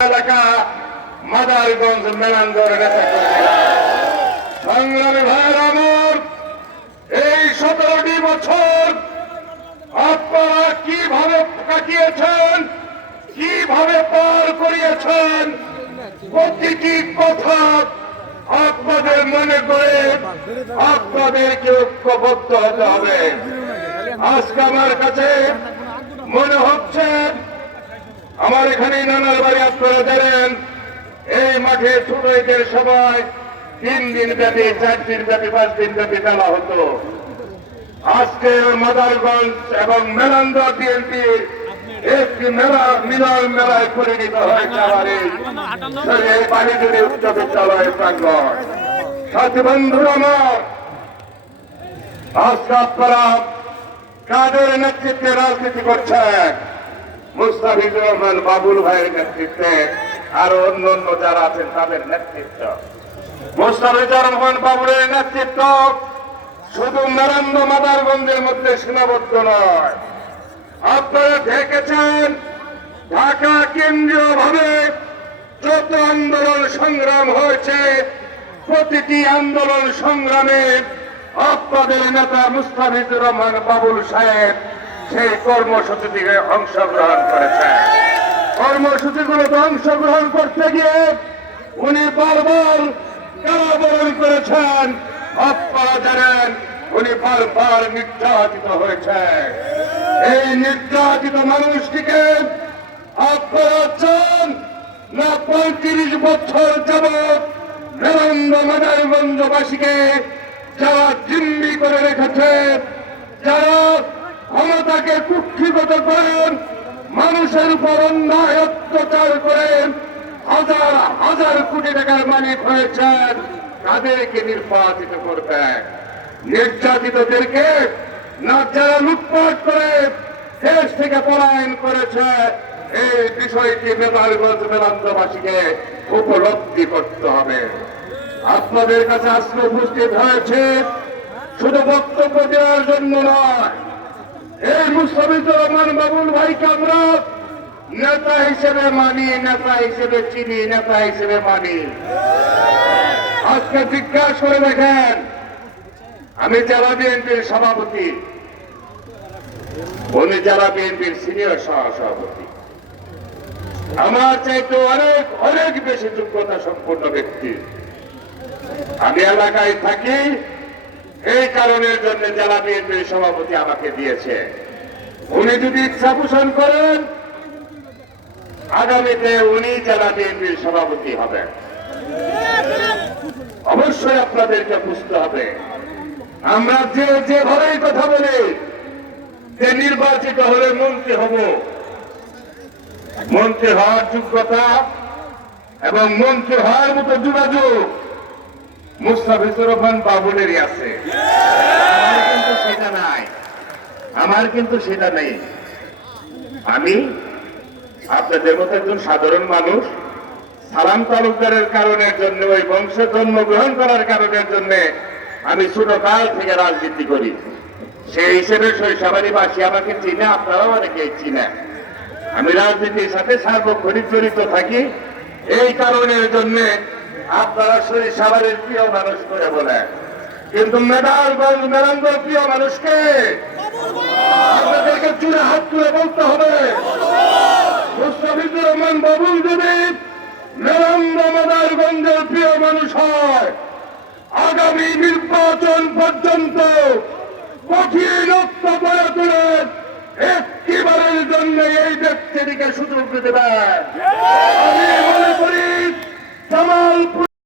এলাকা মাদারগঞ্জ মেলান্দর নেতা সংগ্রামী ভাইয়ের আমার এই 17টি বছর আপনারা কিভাবে কাটিয়েছেন, কিভাবে পার করিয়েছেন, প্রতিটি কথা আপনাদের মনে করে আপনাদেরকে ঐক্যবদ্ধ হতে হবে। আজকে আমার কাছে মনে হচ্ছে আমার এখানে নানার বাড়ি আপনারা জানেন, এই মাঠে ছোট ঈদের সময় 3 দিন ব্যাপী, 4 দিন ব্যাপী, 5 দিন ব্যাপী মেলা হতো। আজকে মাদারগঞ্জ এবং মেলান্দর বিএনপি একটি মেলা মিলন মেলায় পরিণত হয়েছে আমার এই বাণিজ্যিক উচ্চ বিদ্যালয়ের প্রাঙ্গণ। সাথী বন্ধুরা আমার, আজকে আপনারা কাদের নেতৃত্বে রাজনীতি করছেন? মুস্তাফিজুর রহমান বাবুল ভাইয়ের নেতৃত্বে, আর অন্য যারা আছেন তাদের নেতৃত্ব। মুস্তাফিজুর রহমান বাবুলের নেতৃত্ব শুধু মেলান্দ মাদারগঞ্জের মধ্যে সীমাবদ্ধ নয়। আপনারা দেখেছেন ঢাকা কেন্দ্রীয় ভাবে যত আন্দোলন সংগ্রাম হয়েছে, প্রতিটি আন্দোলন সংগ্রামে আপনাদের নেতা মুস্তাফিজুর রহমান বাবুল সাহেব সেই কর্মসূচি থেকে অংশগ্রহণ করেছেন। কর্মসূচিগুলোতে অংশগ্রহণ করতে গিয়ে উনি বারবার কারাবরণ করেছেন। আপনারা জানেন উনি বারবার নির্যাতিত হয়েছেন। এই নির্যাতিত মানুষটিকে আপনারা চান না 35 বছর যাবৎ মেলান্দ মাদারগঞ্জবাসীকে যারা জিম্মি করে রেখেছে, যারা ক্ষমতাকে কুক্ষিগত করেন, মানুষের উপর অন্যায় অত্যাচার করেন, হাজার হাজার কোটি টাকার মালিক হয়েছেন, তাদেরকে নির্বাচিত করবেন। নির্যাতিতদেরকে না, যারা লুটপাট করে দেশ থেকে পলায়ন করেছে, এই বিষয়টি মেলারগঞ্জ মেলান্দবাসীকে উপলব্ধি করতে হবে। আপনাদের কাছে আজকে উপস্থিত হয়েছে শুধু বক্তব্য দেওয়ার জন্য নয়। এই মুস্তাফিজুর রহমান বাবুল ভাইকে আমরা নেতা হিসেবে মানি, নেতা হিসেবে চিনি, নেতা হিসেবে মানি। আজকে জিজ্ঞাসা করে দেখেন, আমি জেলা বিএনপির সভাপতি, উনি জেলা বিএনপির সিনিয়র সভাপতি, আমার চাইতে অনেক অনেক বেশি যোগ্যতা সম্পন্ন ব্যক্তি। আমি এলাকায় থাকি, এই কারণের জন্য জেলা বিএনপির সভাপতি আমাকে দিয়েছে। উনি যদি ইচ্ছা পোষণ করেন, আগামীতে উনি জেলা বিএনপির সভাপতি হবেন। অবশ্যই আপনাদেরকে বুঝতে হবে, আমরা যেভাবেই কথা বলি যে নির্বাচিত হলে মন্ত্রী হব, মন্ত্রী হওয়ার যোগ্যতা এবং মন্ত্রী হওয়ার মতো যোগাযোগ মুস্তাফিজুর রহমান বাবুলেরই আছে। আমার কিন্তু সেটা নাই, আমার কিন্তু সেটা নেই। আমি আপনাদের মতো একজন সাধারণ মানুষ, সালাম তালুকদারের কারণের জন্য, ওই বংশে জন্মগ্রহণ করার কারণের জন্য আমি ছোটকাল থেকে রাজনীতি করি। সেই হিসেবে শৈশবাড়িবাসী আমাকে চিনে, আপনারাও অনেকেই চিনেন। আমি রাজনীতির সাথে সার্বক্ষণিক জড়িত থাকি। এই কারণের জন্য আপনারা সরিষাবাড়ির প্রিয় মানুষ করে বলেন, কিন্তু মেলারগঞ্জ মেলান্দর প্রিয় মানুষকে আপনাদেরকে চুরে হাত তুলে বলতে হবে, মুস্তাফিজুর রহমান বাবুল যদি মেলান্দ মাদারগঞ্জের প্রিয় মানুষ হয়, আগামী নির্বাচন পর্যন্ত কঠিন করে তুলে একটিবারের জন্য এই ব্যক্তিটিকে সুযোগ দেবেন।